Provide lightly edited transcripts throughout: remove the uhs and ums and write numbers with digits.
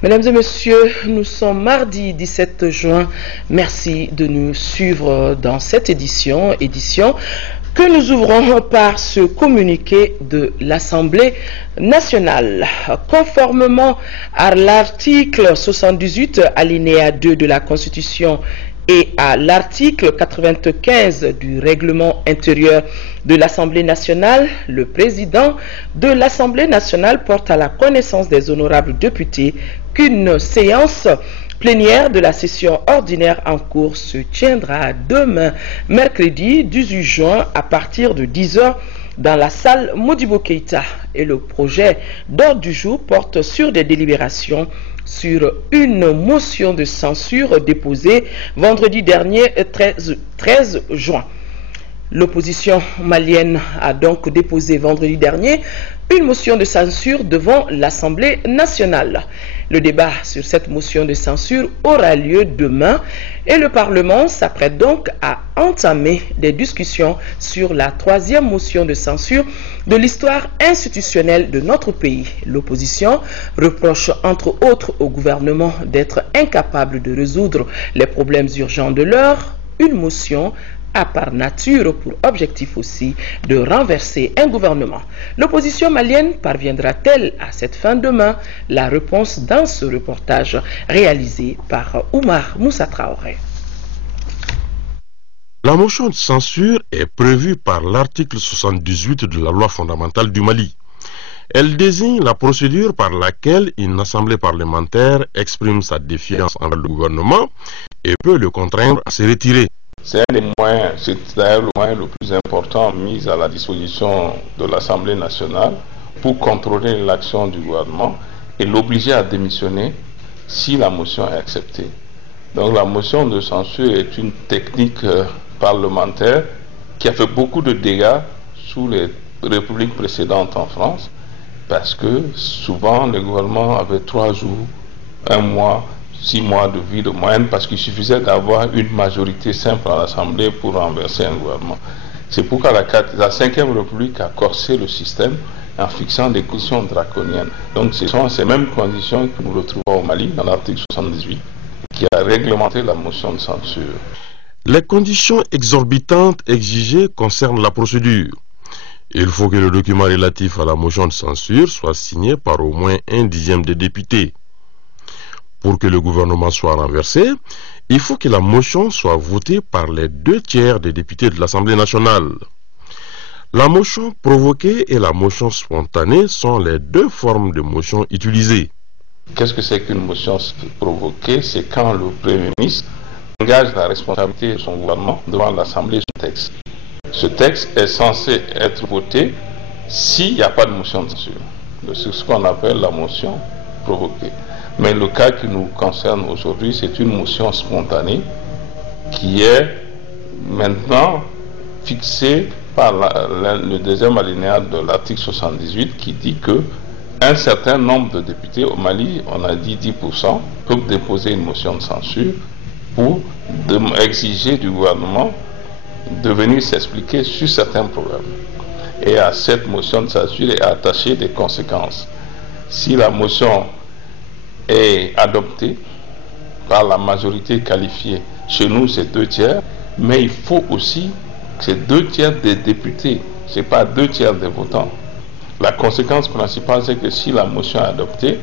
Mesdames et messieurs, nous sommes mardi 17 juin. Merci de nous suivre dans cette édition que nous ouvrons par ce communiqué de l'Assemblée nationale. Conformément à l'article 78, alinéa 2 de la Constitution et à l'article 95 du règlement intérieur de l'Assemblée nationale, le président de l'Assemblée nationale porte à la connaissance des honorables députés qu'une séance plénière de la session ordinaire en cours se tiendra demain, mercredi 18 juin, à partir de 10 h dans la salle Modibo Keïta. Et le projet d'ordre du jour porte sur des délibérations sur une motion de censure déposée vendredi dernier 13 juin. L'opposition malienne a donc déposé vendredi dernier une motion de censure devant l'Assemblée nationale. Le débat sur cette motion de censure aura lieu demain et le Parlement s'apprête donc à entamer des discussions sur la troisième motion de censure de l'histoire institutionnelle de notre pays. L'opposition reproche entre autres au gouvernement d'être incapable de résoudre les problèmes urgents de l'heure. Une motion a par nature pour objectif aussi de renverser un gouvernement. L'opposition malienne parviendra-t-elle à cette fin demain? La réponse dans ce reportage réalisé par Oumar Moussa Traoré. La motion de censure est prévue par l'article 78 de la loi fondamentale du Mali. Elle désigne la procédure par laquelle une assemblée parlementaire exprime sa défiance envers le gouvernement et peut le contraindre à se retirer. C'est un des moyens, c'est d'ailleurs le moyen le plus important mis à la disposition de l'Assemblée nationale pour contrôler l'action du gouvernement et l'obliger à démissionner si la motion est acceptée. Donc la motion de censure est une technique parlementaire qui a fait beaucoup de dégâts sous les républiques précédentes en France parce que souvent le gouvernement avait 3 jours, 1 mois, 6 mois de vie de moyenne parce qu'il suffisait d'avoir une majorité simple à l'Assemblée pour renverser un gouvernement. C'est pourquoi la 5e République a corsé le système en fixant des conditions draconiennes. Donc ce sont ces mêmes conditions que nous retrouvons au Mali dans l'article 78 qui a réglementé la motion de censure. Les conditions exorbitantes exigées concernent la procédure. Il faut que le document relatif à la motion de censure soit signé par au moins 1/10 des députés. Pour que le gouvernement soit renversé, il faut que la motion soit votée par les 2/3 des députés de l'Assemblée nationale. La motion provoquée et la motion spontanée sont les 2 formes de motion utilisées. Qu'est-ce que c'est qu'une motion provoquée? C'est quand le Premier ministre engage la responsabilité de son gouvernement devant l'Assemblée sur le texte. Ce texte est censé être voté s'il n'y a pas de motion de censure. C'est ce qu'on appelle la motion provoquée. Mais le cas qui nous concerne aujourd'hui, c'est une motion spontanée qui est maintenant fixée par le 2e alinéa de l'article 78 qui dit que un certain nombre de députés au Mali, on a dit 10%, peuvent déposer une motion de censure pour exiger du gouvernement de venir s'expliquer sur certains problèmes. Et à cette motion de censure est attachée des conséquences. Si la motion est adopté par la majorité qualifiée. Chez nous, c'est 2/3, mais il faut aussi que c'est 2/3 des députés, ce n'est pas 2/3 des votants. La conséquence principale, c'est que si la motion est adoptée,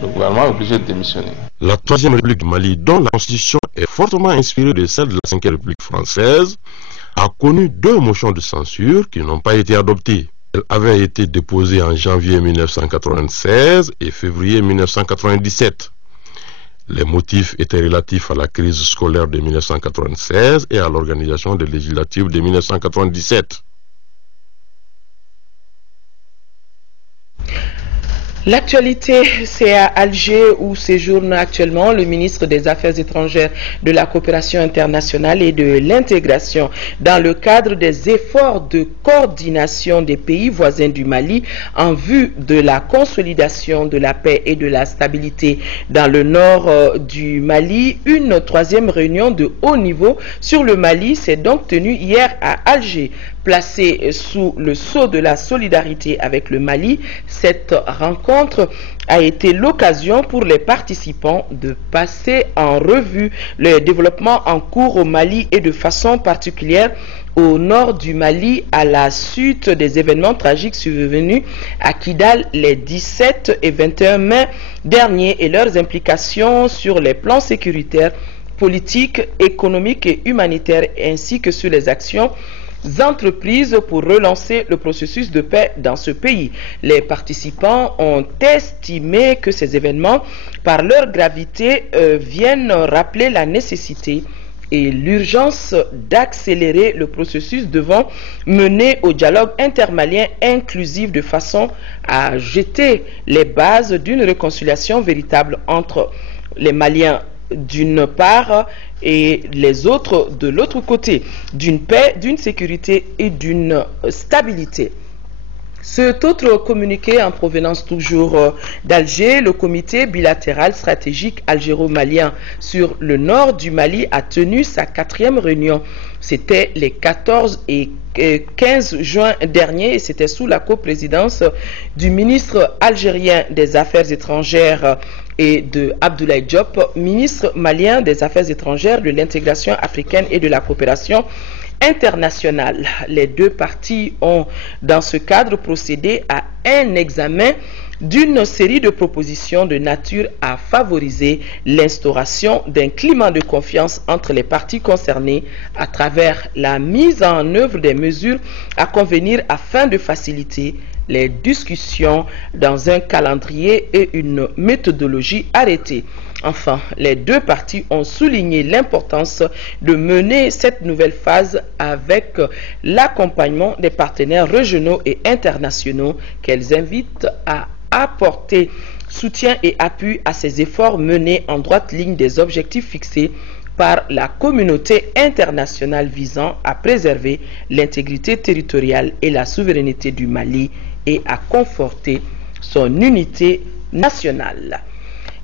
le gouvernement est obligé de démissionner. La 3e République du Mali, dont la constitution est fortement inspirée de celle de la 5e République française, a connu 2 motions de censure qui n'ont pas été adoptées. Elle avait été déposée en janvier 1996 et février 1997. Les motifs étaient relatifs à la crise scolaire de 1996 et à l'organisation des législatives de 1997. L'actualité, c'est à Alger où séjourne actuellement le ministre des Affaires étrangères, de la coopération internationale et de l'intégration dans le cadre des efforts de coordination des pays voisins du Mali en vue de la consolidation de la paix et de la stabilité dans le nord du Mali. Une 3e réunion de haut niveau sur le Mali s'est donc tenue hier à Alger. Placée sous le sceau de la solidarité avec le Mali, cette rencontre a été l'occasion pour les participants de passer en revue le développement en cours au Mali et de façon particulière au nord du Mali à la suite des événements tragiques survenus à Kidal les 17 et 21 mai derniers et leurs implications sur les plans sécuritaires, politiques, économiques et humanitaires ainsi que sur les actions entreprises pour relancer le processus de paix dans ce pays. Les participants ont estimé que ces événements, par leur gravité, viennent rappeler la nécessité et l'urgence d'accélérer le processus devant mener au dialogue intermalien inclusif de façon à jeter les bases d'une réconciliation véritable entre les Maliens d'une part et les autres de l'autre côté, d'une paix, d'une sécurité et d'une stabilité. Cet autre communiqué en provenance toujours d'Alger, le comité bilatéral stratégique algéro-malien sur le nord du Mali a tenu sa 4e réunion. C'était les 14 et 15 juin dernier et c'était sous la coprésidence du ministre algérien des Affaires étrangères et de Abdoulaye Diop, ministre malien des Affaires étrangères, de l'intégration africaine et de la coopération internationale. Les deux parties ont, dans ce cadre, procédé à un examen d'une série de propositions de nature à favoriser l'instauration d'un climat de confiance entre les parties concernées à travers la mise en œuvre des mesures à convenir afin de faciliter les discussions dans un calendrier et une méthodologie arrêtée. Enfin, les deux parties ont souligné l'importance de mener cette nouvelle phase avec l'accompagnement des partenaires régionaux et internationaux qu'elles invitent à apporter soutien et appui à ces efforts menés en droite ligne des objectifs fixés par la communauté internationale visant à préserver l'intégrité territoriale et la souveraineté du Mali et à conforter son unité nationale.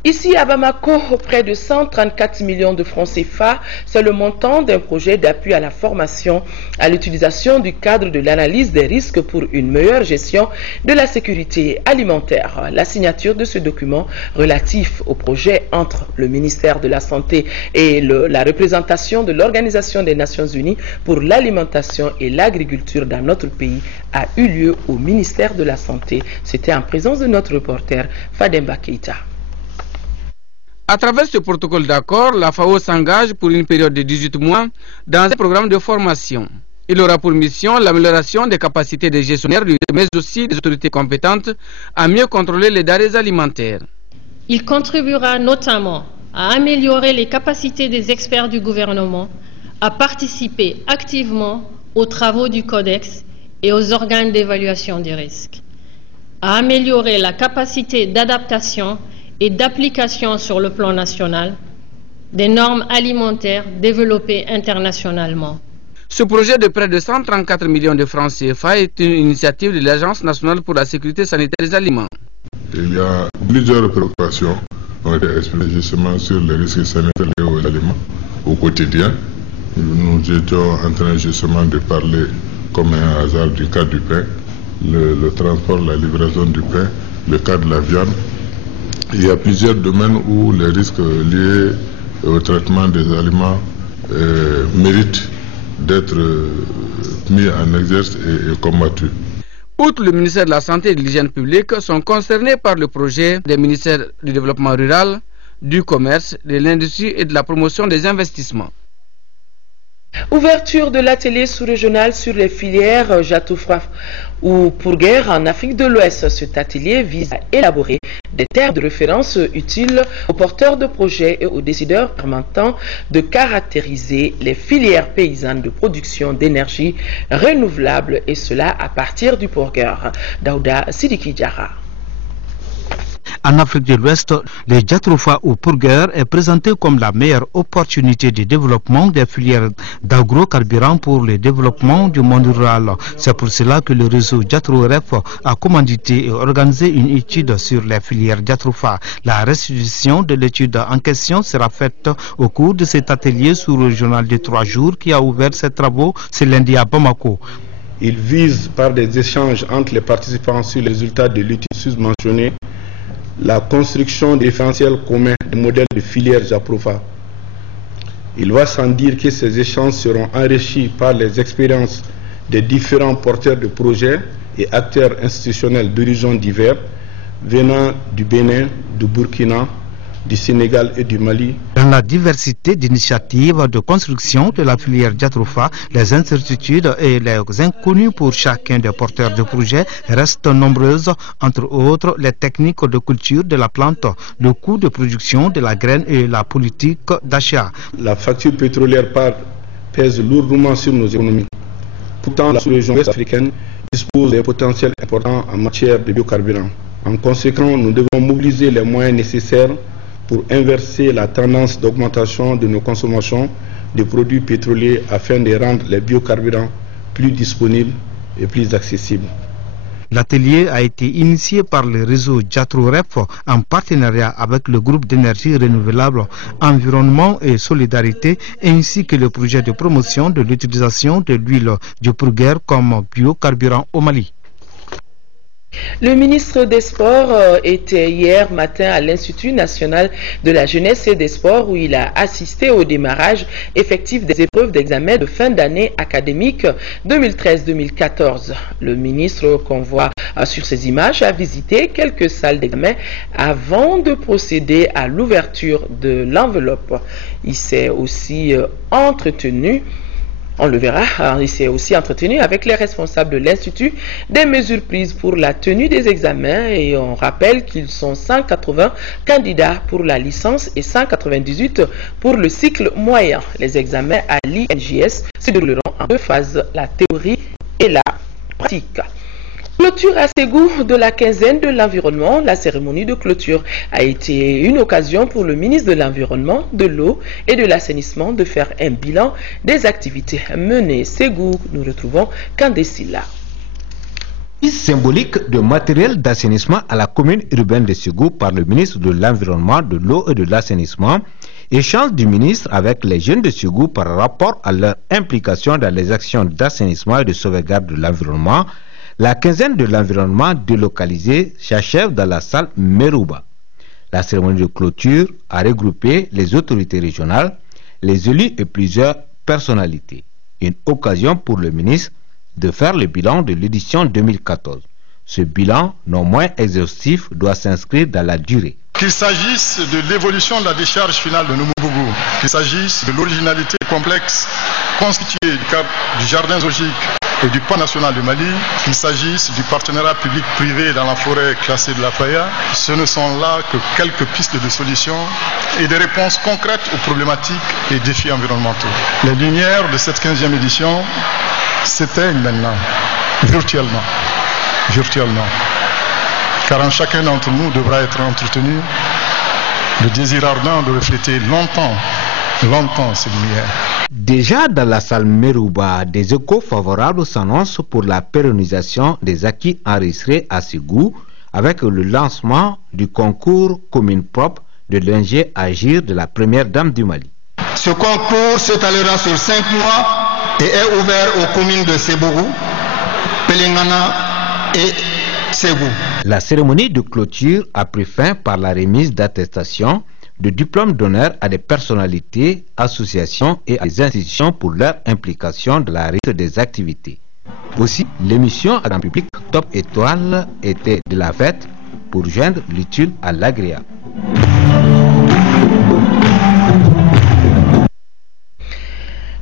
Ici à Bamako, près de 134 millions de francs CFA, c'est le montant d'un projet d'appui à la formation à l'utilisation du cadre de l'analyse des risques pour une meilleure gestion de la sécurité alimentaire. La signature de ce document relatif au projet entre le ministère de la Santé et la représentation de l'Organisation des Nations Unies pour l'alimentation et l'agriculture dans notre pays a eu lieu au ministère de la Santé. C'était en présence de notre reporter Fademba Keita. À travers ce protocole d'accord, la FAO s'engage pour une période de 18 mois dans un programme de formation. Il aura pour mission l'amélioration des capacités des gestionnaires, mais aussi des autorités compétentes à mieux contrôler les denrées alimentaires. Il contribuera notamment à améliorer les capacités des experts du gouvernement à participer activement aux travaux du Codex et aux organes d'évaluation des risques, à améliorer la capacité d'adaptation et d'application sur le plan national des normes alimentaires développées internationalement. Ce projet de près de 134 millions de francs CFA est une initiative de l'Agence nationale pour la sécurité sanitaire des aliments. Il y a plusieurs préoccupations qui ont été exprimées justement sur les risques sanitaires liés aux aliments au quotidien. Nous étions en train justement de parler comme un hasard du cas du pain, le transport, la livraison du pain, le cas de la viande. Il y a plusieurs domaines où les risques liés au traitement des aliments méritent d'être mis en exerce et combattus. Outre le ministère de la Santé et de l'Hygiène publique, sont concernés par le projet des ministères du Développement rural, du Commerce, de l'Industrie et de la Promotion des investissements. Ouverture de l'atelier sous-régional sur les filières Jatoufra ou Pourguer en Afrique de l'Ouest. Cet atelier vise à élaborer des termes de référence utiles aux porteurs de projets et aux décideurs permettant de caractériser les filières paysannes de production d'énergie renouvelable et cela à partir du Pourguer. Daouda Sidiki Diarra. En Afrique de l'Ouest, le Jatroufa ou Pourguer est présenté comme la meilleure opportunité de développement des filières d'agrocarburants pour le développement du monde rural. C'est pour cela que le réseau Jatroref a commandité et organisé une étude sur les filières Jatroufa. La restitution de l'étude en question sera faite au cours de cet atelier sous-régional de 3 jours qui a ouvert ses travaux ce lundi à Bamako. Il vise par des échanges entre les participants sur les résultats de l'étude susmentionnée la construction des référentiels communs des modèles de filière JAPROFA. Il va sans dire que ces échanges seront enrichis par les expériences des différents porteurs de projets et acteurs institutionnels d'horizons divers venant du Bénin, du Burkina, du Sénégal et du Mali. Dans la diversité d'initiatives de construction de la filière JATROFA, les incertitudes et les inconnus pour chacun des porteurs de projets restent nombreuses, entre autres les techniques de culture de la plante, le coût de production de la graine et la politique d'achat. La facture pétrolière pèse lourdement sur nos économies. Pourtant, la sous-région ouest-africaine dispose d'un potentiel important en matière de biocarburants. En conséquence, nous devons mobiliser les moyens nécessaires pour inverser la tendance d'augmentation de nos consommations de produits pétroliers afin de rendre les biocarburants plus disponibles et plus accessibles. L'atelier a été initié par le réseau JATRO-REF en partenariat avec le groupe d'énergie renouvelable, environnement et solidarité, ainsi que le projet de promotion de l'utilisation de l'huile du Purguer comme biocarburant au Mali. Le ministre des Sports était hier matin à l'Institut national de la jeunesse et des sports où il a assisté au démarrage effectif des épreuves d'examen de fin d'année académique 2013-2014. Le ministre qu'on voit sur ces images a visité quelques salles d'examen avant de procéder à l'ouverture de l'enveloppe. Il s'est aussi entretenu. On le verra, il s'est aussi entretenu avec les responsables de l'Institut des mesures prises pour la tenue des examens et on rappelle qu'ils sont 180 candidats pour la licence et 198 pour le cycle moyen. Les examens à l'INJS se dérouleront en deux phases, la théorie et la pratique. Clôture à Ségou de la quinzaine de l'environnement. La cérémonie de clôture a été une occasion pour le ministre de l'Environnement, de l'Eau et de l'Assainissement de faire un bilan des activités menées. Ségou, nous retrouvons Kandesila. Symbolique de matériel d'assainissement à la commune urbaine de Ségou par le ministre de l'Environnement, de l'Eau et de l'Assainissement. Échange du ministre avec les jeunes de Ségou par rapport à leur implication dans les actions d'assainissement et de sauvegarde de l'environnement. La quinzaine de l'environnement délocalisé s'achève dans la salle Merouba. La cérémonie de clôture a regroupé les autorités régionales, les élus et plusieurs personnalités. Une occasion pour le ministre de faire le bilan de l'édition 2014. Ce bilan, non moins exhaustif, doit s'inscrire dans la durée. Qu'il s'agisse de l'évolution de la décharge finale de Noumougou, qu'il s'agisse de l'originalité complexe constituée du jardin zoologique et du parc national du Mali, qu'il s'agisse du partenariat public-privé dans la forêt classée de la Faya, ce ne sont là que quelques pistes de solutions et des réponses concrètes aux problématiques et défis environnementaux. Les lumières de cette 15e édition s'éteignent maintenant, virtuellement. Car en chacun d'entre nous devra être entretenu le désir ardent de refléter longtemps ces lumières. Déjà dans la salle Merouba, des échos favorables s'annoncent pour la pérennisation des acquis enregistrés à Ségou avec le lancement du concours commune propre de l'ING Agir de la première dame du Mali. Ce concours s'étalera sur 5 mois et est ouvert aux communes de Sébourou, Pelengana et Ségou. La cérémonie de clôture a pris fin par la remise d'attestations de diplômes d'honneur à des personnalités, associations et à des institutions pour leur implication dans la réussite des activités. Aussi, l'émission à grand public Top Étoile était de la fête pour joindre l'utile à l'agréable.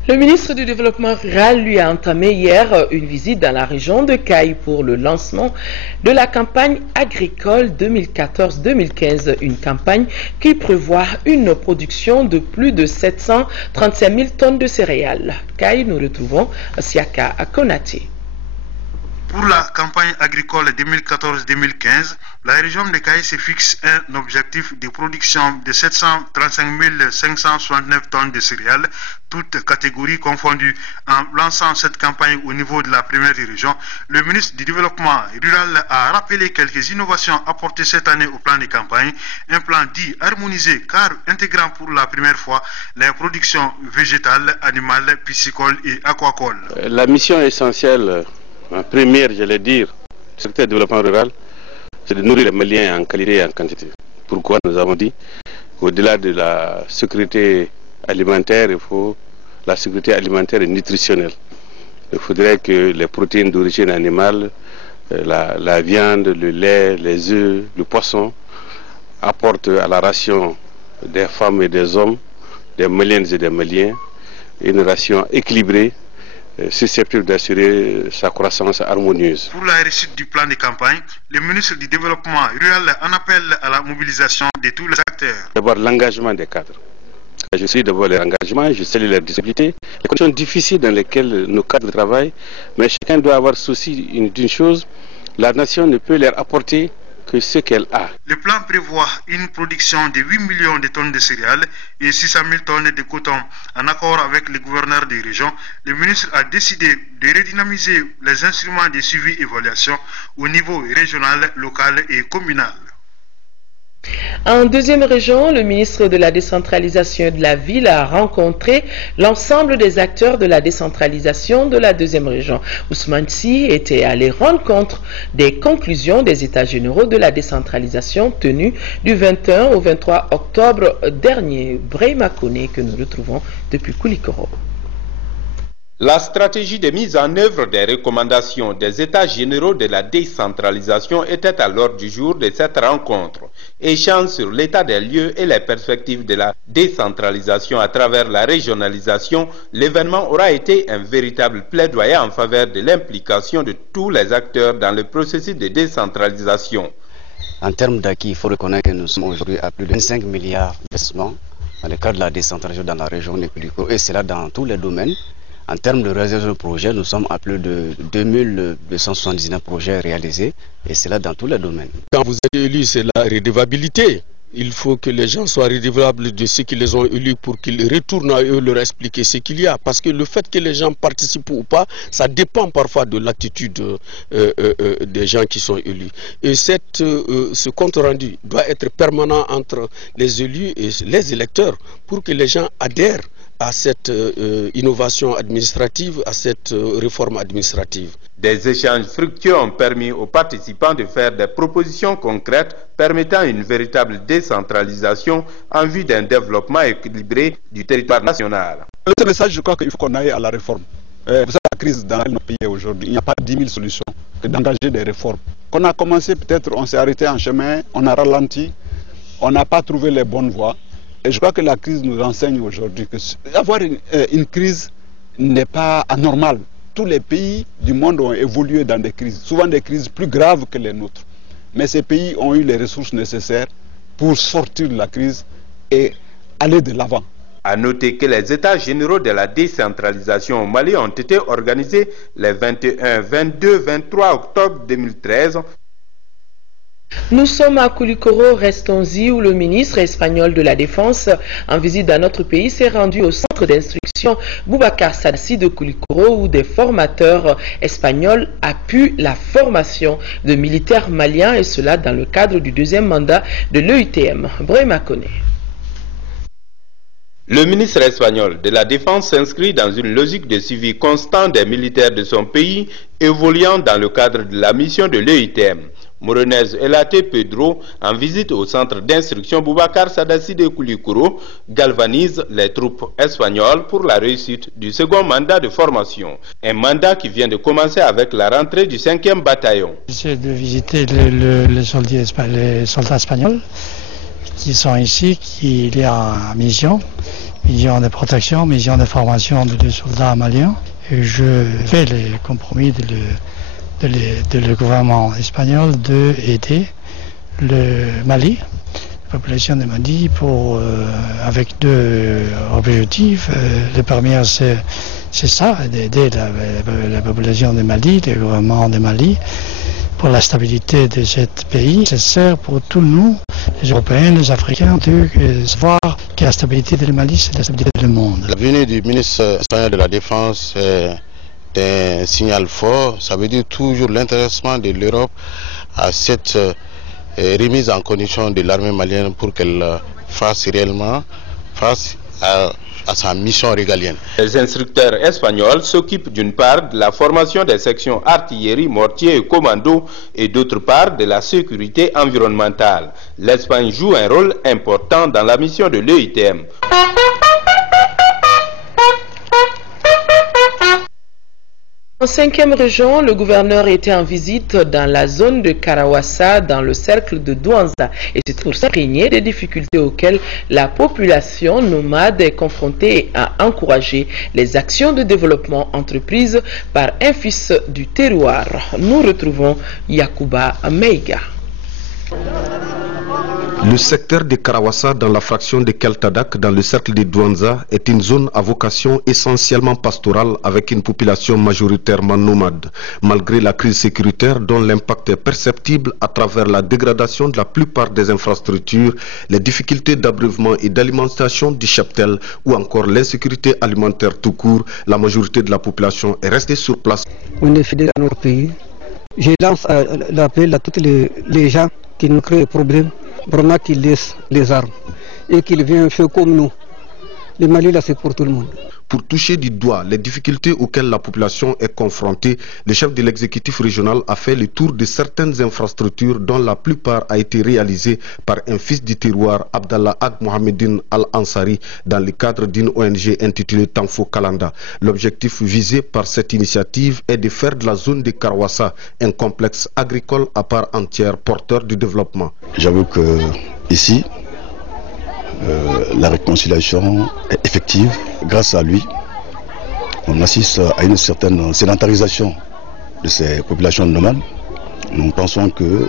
Le ministre du Développement rural lui a entamé hier une visite dans la région de Caille pour le lancement de la campagne agricole 2014-2015, une campagne qui prévoit une production de plus de 735 000 tonnes de céréales. Caille, nous retrouvons Siaka Konate. Pour la campagne agricole 2014-2015, la région de Caille se fixe un objectif de production de 735 569 tonnes de céréales, toutes catégories confondues. En lançant cette campagne au niveau de la première région, le ministre du Développement rural a rappelé quelques innovations apportées cette année au plan de campagne, un plan dit harmonisé car intégrant pour la première fois les productions végétales, animales, piscicoles et aquacoles. La mission essentielle La première, j'allais dire, le secteur du développement rural, c'est de nourrir les Maliens en qualité et en quantité. Pourquoi nous avons dit, au-delà de la sécurité alimentaire, il faut la sécurité alimentaire et nutritionnelle. Il faudrait que les protéines d'origine animale, la viande, le lait, les œufs, le poisson, apportent à la ration des femmes et des hommes, des Maliennes et des Maliens, une ration équilibrée, susceptible d'assurer sa croissance harmonieuse. Pour la réussite du plan de campagne, le ministre du Développement rural en appelle à la mobilisation de tous les acteurs. D'abord l'engagement des cadres. Je salue d'abord leur engagement, je salue leur disponibilité. Les conditions difficiles dans lesquelles nos cadres travaillent, mais chacun doit avoir souci d'une chose, la nation ne peut leur apporter que ce qu'elle a. Le plan prévoit une production de 8 millions de tonnes de céréales et 600 000 tonnes de coton. En accord avec le gouverneur des régions, le ministre a décidé de redynamiser les instruments de suivi et évaluation au niveau régional, local et communal. En deuxième région, le ministre de la décentralisation de la ville a rencontré l'ensemble des acteurs de la décentralisation de la deuxième région. Ousmane Sy était allé rendre compte des conclusions des états généraux de la décentralisation tenus du 21 au 23 octobre dernier. Brahima Kone que nous retrouvons depuis Koulikoro. La stratégie de mise en œuvre des recommandations des États généraux de la décentralisation était à l'ordre du jour de cette rencontre. Échange sur l'état des lieux et les perspectives de la décentralisation à travers la régionalisation, l'événement aura été un véritable plaidoyer en faveur de l'implication de tous les acteurs dans le processus de décentralisation. En termes d'acquis, il faut reconnaître que nous sommes aujourd'hui à plus de 25 milliards d'investissements dans le cadre de la décentralisation dans la région de Koulikoro, et cela dans tous les domaines. En termes de réalisation de projets, nous sommes à plus de 2279 projets réalisés, et cela dans tous les domaines. Quand vous êtes élu, c'est la redevabilité. Il faut que les gens soient redevables de ceux qui les ont élus pour qu'ils retournent à eux leur expliquer ce qu'il y a. Parce que le fait que les gens participent ou pas, ça dépend parfois de l'attitude des gens qui sont élus. Et ce compte rendu doit être permanent entre les élus et les électeurs pour que les gens adhèrent à cette innovation administrative, à cette réforme administrative. Des échanges fructueux ont permis aux participants de faire des propositions concrètes permettant une véritable décentralisation en vue d'un développement équilibré du territoire national. Le message, je crois qu'il faut qu'on aille à la réforme. Vous savez, la crise dans notre pays aujourd'hui, il n'y a pas 10 000 solutions que d'engager des réformes. Qu'on a commencé, peut-être on s'est arrêté en chemin, on a ralenti, on n'a pas trouvé les bonnes voies. Et je crois que la crise nous enseigne aujourd'hui que avoir une crise n'est pas anormal. Tous les pays du monde ont évolué dans des crises, souvent des crises plus graves que les nôtres. Mais ces pays ont eu les ressources nécessaires pour sortir de la crise et aller de l'avant. À noter que les états généraux de la décentralisation au Mali ont été organisés les 21, 22, 23 octobre 2013. Nous sommes à Koulikoro, restons-y, où le ministre espagnol de la Défense, en visite dans notre pays, s'est rendu au centre d'instruction Boubacar Sadassi de Koulikoro, où des formateurs espagnols appuient la formation de militaires maliens, et cela dans le cadre du deuxième mandat de l'EUTM. Brahima Kone. Le ministre espagnol de la Défense s'inscrit dans une logique de suivi constant des militaires de son pays, évoluant dans le cadre de la mission de l'EUTM. Morenez Elate Pedro, en visite au centre d'instruction Boubacar Sadassi de Koulikoro, galvanise les troupes espagnoles pour la réussite du second mandat de formation. Un mandat qui vient de commencer avec la rentrée du 5e bataillon. J'essaie de visiter les soldats espagnols qui sont ici, qui y a en mission de protection, mission de formation des soldats maliens. Et je fais les compromis le gouvernement espagnol d'aider le Mali, la population de Mali, avec deux objectifs. Le premier, c'est ça, d'aider la population de Mali, le gouvernement de Mali, pour la stabilité de ce pays. C'est nécessaire pour tous nous, les Européens, les Africains, de savoir que la stabilité du Mali, c'est la stabilité du monde. La venue du ministre espagnol de la Défense un signal fort, ça veut dire toujours l'intéressement de l'Europe à cette remise en condition de l'armée malienne pour qu'elle fasse réellement face à à sa mission régalienne. Les instructeurs espagnols s'occupent d'une part de la formation des sections artillerie, mortier et commando et d'autre part de la sécurité environnementale. L'Espagne joue un rôle important dans la mission de l'EITM. En 5e région, le gouverneur était en visite dans la zone de Karawassa, dans le cercle de Douanza, et c'est pour s'imprégner des difficultés auxquelles la population nomade est confrontée et à encourager les actions de développement entreprises par un fils du terroir. Nous retrouvons Yakuba Meiga. Le secteur de Karawassa dans la fraction de Keltadak dans le cercle de Douanza est une zone à vocation essentiellement pastorale avec une population majoritairement nomade. Malgré la crise sécuritaire dont l'impact est perceptible à travers la dégradation de la plupart des infrastructures, les difficultés d'abreuvement et d'alimentation du cheptel ou encore l'insécurité alimentaire tout court, la majorité de la population est restée sur place. On est fidèle à notre pays. Je lance l'appel à tous les gens qui nous créent des problèmes, vraiment qu'ils laissent les armes et qu'ils viennent faire comme nous. Le Mali là c'est pour tout le monde. Pour toucher du doigt les difficultés auxquelles la population est confrontée, le chef de l'exécutif régional a fait le tour de certaines infrastructures dont la plupart a été réalisée par un fils du terroir, Abdallah Ag Mohamedine Al-Ansari, dans le cadre d'une ONG intitulée Tanfo Kalanda. L'objectif visé par cette initiative est de faire de la zone de Karawassa un complexe agricole à part entière porteur du développement. J'avoue que ici, la réconciliation est effective. Grâce à lui, on assiste à une certaine sédentarisation de ces populations nomades. Nous pensons que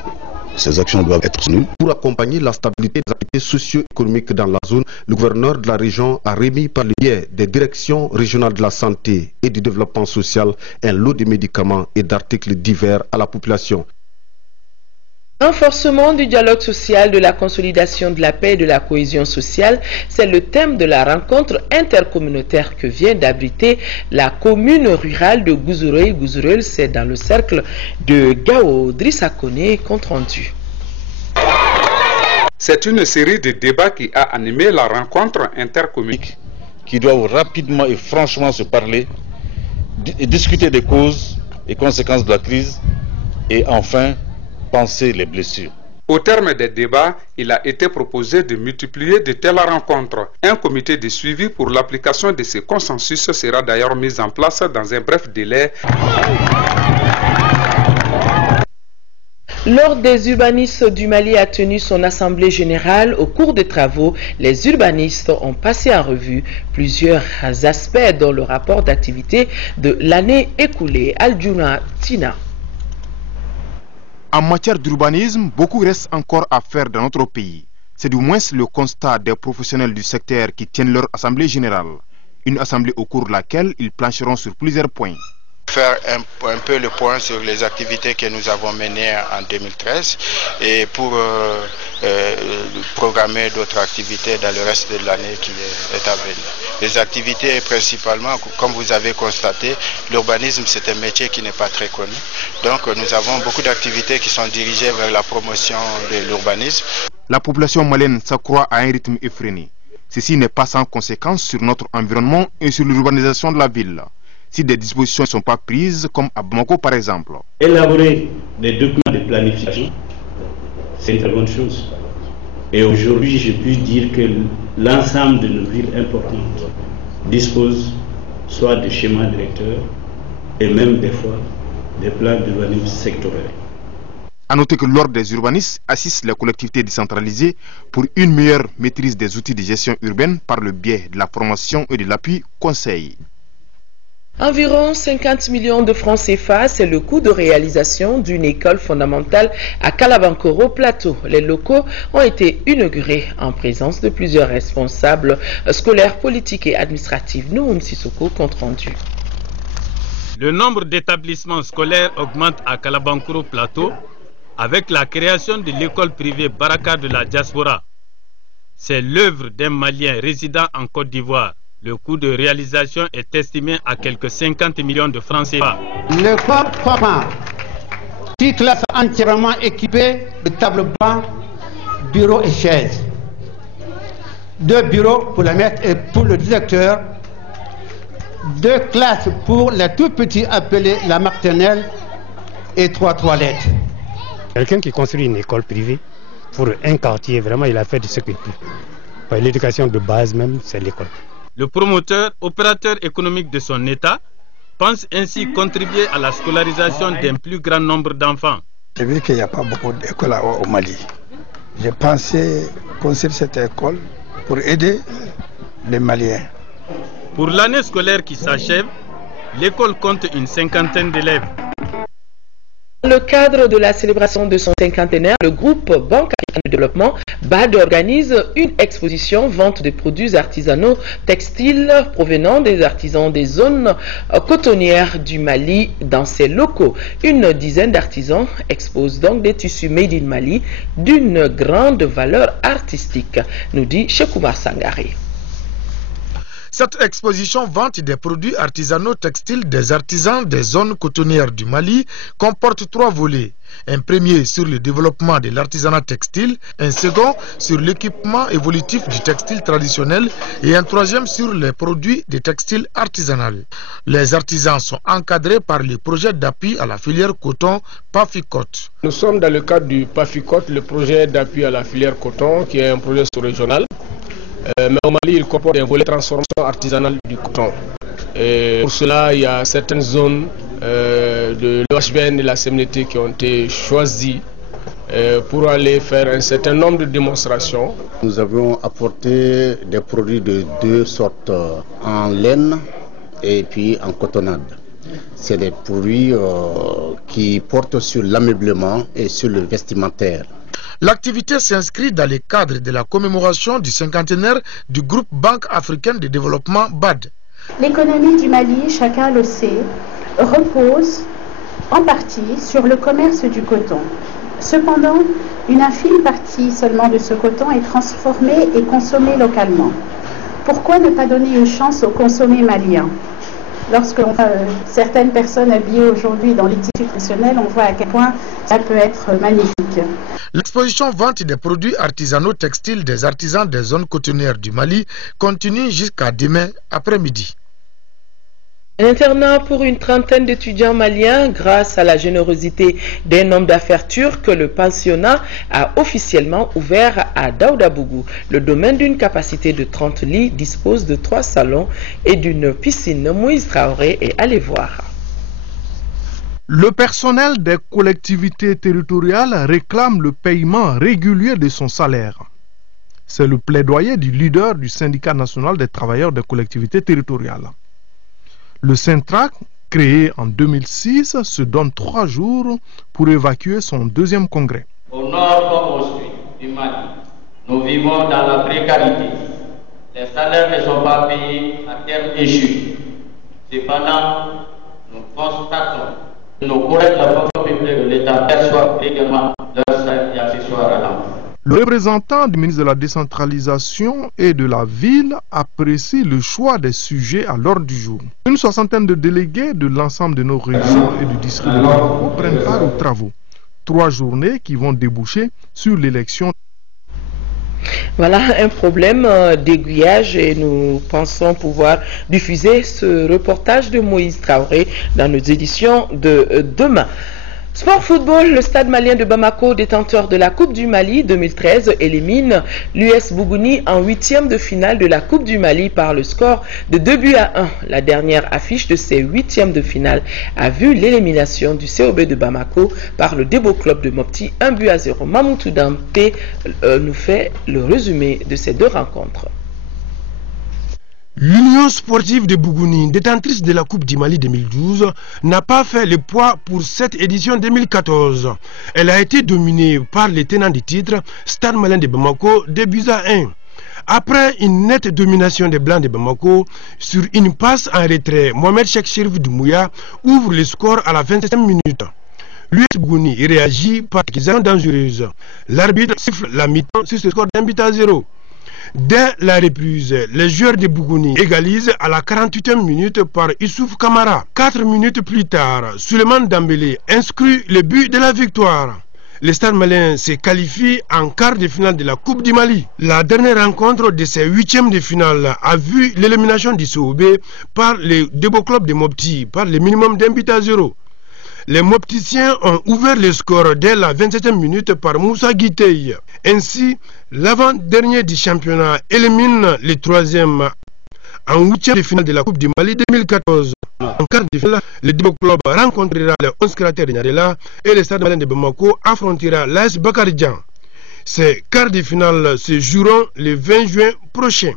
ces actions doivent être soutenues. Pour accompagner la stabilité des activités socio-économiques dans la zone, le gouverneur de la région a remis par le biais des directions régionales de la santé et du développement social un lot de médicaments et d'articles divers à la population. Renforcement du dialogue social, de la consolidation de la paix et de la cohésion sociale, c'est le thème de la rencontre intercommunautaire que vient d'abriter la commune rurale de Gouzoureul. Gouzoureul, c'est dans le cercle de Gao. Drissa Kone, compte rendu. C'est une série de débats qui a animé la rencontre intercommunale. Qui doivent rapidement et franchement se parler, et discuter des causes et conséquences de la crise et enfin penser les blessures. Au terme des débats, il a été proposé de multiplier de telles rencontres. Un comité de suivi pour l'application de ces consensus sera d'ailleurs mis en place dans un bref délai. L'Ordre des urbanistes du Mali a tenu son assemblée générale. Au cours des travaux, les urbanistes ont passé en revue plusieurs aspects dans le rapport d'activité de l'année écoulée. Aljuna Tina. En matière d'urbanisme, beaucoup reste encore à faire dans notre pays. C'est du moins le constat des professionnels du secteur qui tiennent leur assemblée générale. Une assemblée au cours de laquelle ils plancheront sur plusieurs points. Faire un peu le point sur les activités que nous avons menées en 2013 et pour programmer d'autres activités dans le reste de l'année qui est à venir. Les activités principalement, comme vous avez constaté, l'urbanisme c'est un métier qui n'est pas très connu. Donc nous avons beaucoup d'activités qui sont dirigées vers la promotion de l'urbanisme. La population malienne s'accroît à un rythme effréné. Ceci n'est pas sans conséquence sur notre environnement et sur l'urbanisation de la ville. Si des dispositions ne sont pas prises, comme à Bamako par exemple. Élaborer des documents de planification, c'est une très bonne chose. Et aujourd'hui, je puis dire que l'ensemble de nos villes importantes disposent soit de schémas directeurs et même des fois des plans d'urbanisme sectoriels. A noter que l'Ordre des urbanistes assiste les collectivités décentralisées pour une meilleure maîtrise des outils de gestion urbaine par le biais de la formation et de l'appui conseil. Environ 50 millions de francs CFA, c'est le coût de réalisation d'une école fondamentale à Kalabankoro Plateau. Les locaux ont été inaugurés en présence de plusieurs responsables scolaires, politiques et administratifs. Nouhoum Sissoko, compte rendu. Le nombre d'établissements scolaires augmente à Kalabankoro Plateau avec la création de l'école privée Baraka de la diaspora. C'est l'œuvre d'un Malien résidant en Côte d'Ivoire. Le coût de réalisation est estimé à quelques 50 millions de francs CFA. L'école format 6 classes entièrement équipées de tables bancs, bureaux et chaises. 2 bureaux pour le maître et pour le directeur, 2 classes pour les tout petits appelés la maternelle et 3 toilettes. Quelqu'un qui construit une école privée pour un quartier, vraiment il a fait de ce qu'il peut. L'éducation de base même, c'est l'école. Le promoteur, opérateur économique de son État, pense ainsi contribuer à la scolarisation d'un plus grand nombre d'enfants. J'ai vu qu'il n'y a pas beaucoup d'écoles au Mali. J'ai pensé construire cette école pour aider les Maliens. Pour l'année scolaire qui s'achève, l'école compte une 50aine d'élèves. Dans le cadre de la célébration de son cinquantenaire, le groupe Banque africaine de développement BAD organise une exposition vente de produits artisanaux textiles provenant des artisans des zones cotonnières du Mali dans ses locaux. Une dizaine d'artisans exposent donc des tissus made in Mali d'une grande valeur artistique, nous dit Chekoumar Sangari. Cette exposition vente des produits artisanaux textiles des artisans des zones cotonnières du Mali comporte 3 volets. Un premier sur le développement de l'artisanat textile, un second sur l'équipement évolutif du textile traditionnel et un troisième sur les produits de textile artisanal. Les artisans sont encadrés par le projet d'appui à la filière coton PAFICOT. Nous sommes dans le cadre du PAFICOT, le projet d'appui à la filière coton qui est un projet sous-régional. Mais au Mali, il comporte un volet transformation artisanale du coton. Et pour cela, il y a certaines zones de l'OHBN et la CMNT qui ont été choisies pour aller faire un certain nombre de démonstrations. Nous avons apporté des produits de 2 sortes, en laine et puis en cotonnade. C'est des produits qui portent sur l'ameublement et sur le vestimentaire. L'activité s'inscrit dans le cadre de la commémoration du cinquantenaire du groupe Banque africaine de développement BAD. L'économie du Mali, chacun le sait, repose en partie sur le commerce du coton. Cependant, une infime partie seulement de ce coton est transformée et consommée localement. Pourquoi ne pas donner une chance aux consommés maliens? Lorsque l'on voit certaines personnes habillées aujourd'hui dans les tissus traditionnels, on voit à quel point ça peut être magnifique. L'exposition vente des produits artisanaux textiles des artisans des zones cotonnières du Mali continue jusqu'à demain après-midi. Un internat pour une trentaine d'étudiants maliens, grâce à la générosité d'un homme d'affaires turc, le pensionnat a officiellement ouvert à Daoudabougou. Le domaine d'une capacité de 30 lits dispose de 3 salons et d'une piscine. Moïse Traoré est allé voir. Le personnel des collectivités territoriales réclame le paiement régulier de son salaire. C'est le plaidoyer du leader du syndicat national des travailleurs des collectivités territoriales. Le Syntrac, créé en 2006, se donne 3 jours pour évacuer son 2e congrès. Au nord comme au sud du Mali, nous vivons dans la précarité. Les salaires ne sont pas payés à terme échu. Cependant, nous constatons que nos collègues de la fonction publique de l'État perçoivent également leur salaire et accessoires à l'emploi. Le représentant du ministre de la décentralisation et de la ville apprécie le choix des sujets à l'ordre du jour. Une 60aine de délégués de l'ensemble de nos régions et du district de Bamako prennent part aux travaux. 3 journées qui vont déboucher sur l'élection. Voilà un problème d'aiguillage et nous pensons pouvoir diffuser ce reportage de Moïse Traoré dans nos éditions de demain. Sport football, le stade malien de Bamako, détenteur de la Coupe du Mali 2013, élimine l'US Bougouni en 8e de finale de la Coupe du Mali par le score de 2-1. La dernière affiche de ces 8e de finale a vu l'élimination du COB de Bamako par le Debo Club de Mopti 1-0. Mamoutou Dampé nous fait le résumé de ces 2 rencontres. L'Union sportive de Bougouni, détentrice de la Coupe du Mali 2012, n'a pas fait le poids pour cette édition 2014. Elle a été dominée par les tenants du titre, Stade Malien de Bamako, 2-1. Après une nette domination des Blancs de Bamako, sur une passe en retrait, Mohamed Cheikh Chérif Doumouya ouvre le score à la 27e minute. L'US Bougouni réagit par accusation dangereuse. L'arbitre siffle la mi-temps sur ce score d'1-0. Dès la reprise, les joueurs de Bougouni égalisent à la 48e minute par Issouf Kamara. 4 minutes plus tard, Souleymane Dambélé inscrit le but de la victoire. le Stade malien se qualifie en quart de finale de la Coupe du Mali. La dernière rencontre de ces huitièmes de finale a vu l'élimination du COB par les deux beaux clubs de Mopti par le minimum d'un but à 0. Les Mopticiens ont ouvert le score dès la 27e minute par Moussa Guitey. Ainsi, l'avant-dernier du championnat élimine le troisième en huitième de finale de la Coupe du Mali 2014. En quart de finale, le deux club rencontrera les 11 cratères de Nyarela et le Stade malien de Bamako affrontera l'AS Bakaridjan. Ces quarts de finale se joueront le 20 juin prochain.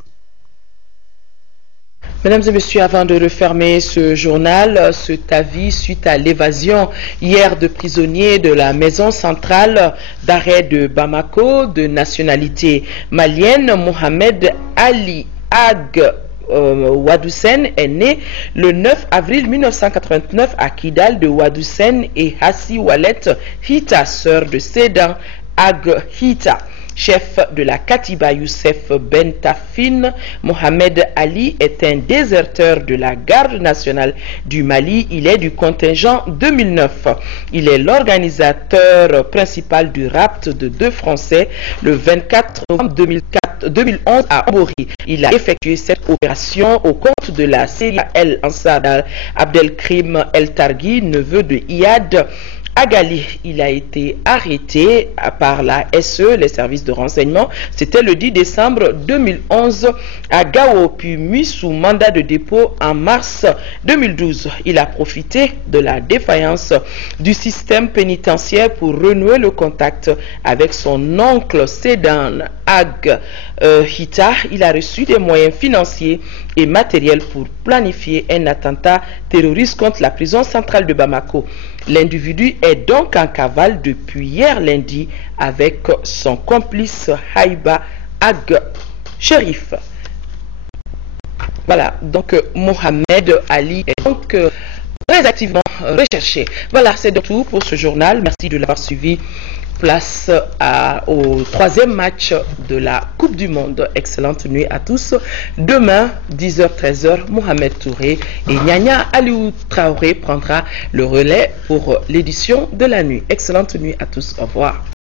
Mesdames et messieurs, avant de refermer ce journal, cet avis suite à l'évasion hier de prisonniers de la maison centrale d'arrêt de Bamako de nationalité malienne, Mohamed Ali Ag Wadoussen est né le 9 avril 1989 à Kidal de Wadoussen et Hassi Walet Hita, sœur de Sedan Ag Hita. Chef de la Katiba Youssef Ben Tafin, Mohamed Ali est un déserteur de la garde nationale du Mali. Il est du contingent 2009. Il est l'organisateur principal du rapt de deux Français le 24 novembre 2011 à Ambori. Il a effectué cette opération au compte de la CIA El Ansar Abdelkrim El Targhi, neveu de Iyad Agali. Il a été arrêté par la SE, les services de renseignement. C'était le 10 décembre 2011 à Gao, puis mis sous mandat de dépôt en mars 2012. Il a profité de la défaillance du système pénitentiaire pour renouer le contact avec son oncle Sedan Ag Hita. Il a reçu des moyens financiers et matériels pour planifier un attentat terroriste contre la prison centrale de Bamako. L'individu est donc en cavale depuis hier lundi avec son complice Haïba Ag Sherif. Voilà, donc Mohamed Ali est donc très activement recherché. Voilà, c'est de tout pour ce journal. Merci de l'avoir suivi. Place au troisième match de la Coupe du Monde. Excellente nuit à tous. Demain, 10h-13h, Mohamed Touré et Nyanya Aliou Traoré prendra le relais pour l'édition de la nuit. Excellente nuit à tous. Au revoir.